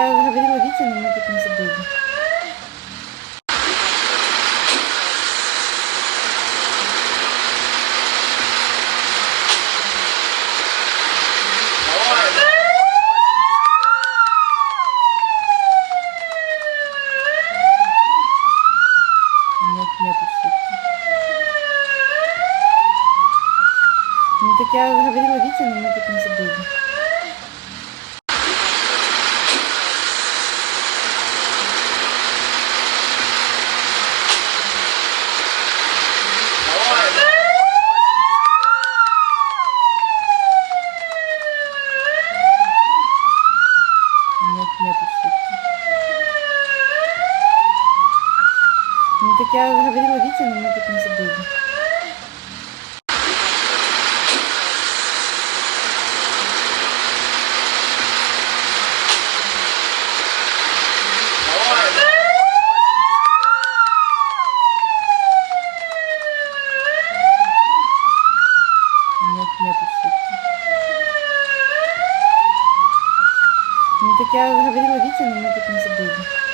я говорила Вите, но мы потом забыли. Нету сутки. Ну так я говорила Вите, но мы потом забыли. Нету сутки. Ну так я говорила Вите, но мы потом забыли. Нету сутки. Ну так я говорила Вите, но мы потом забыли.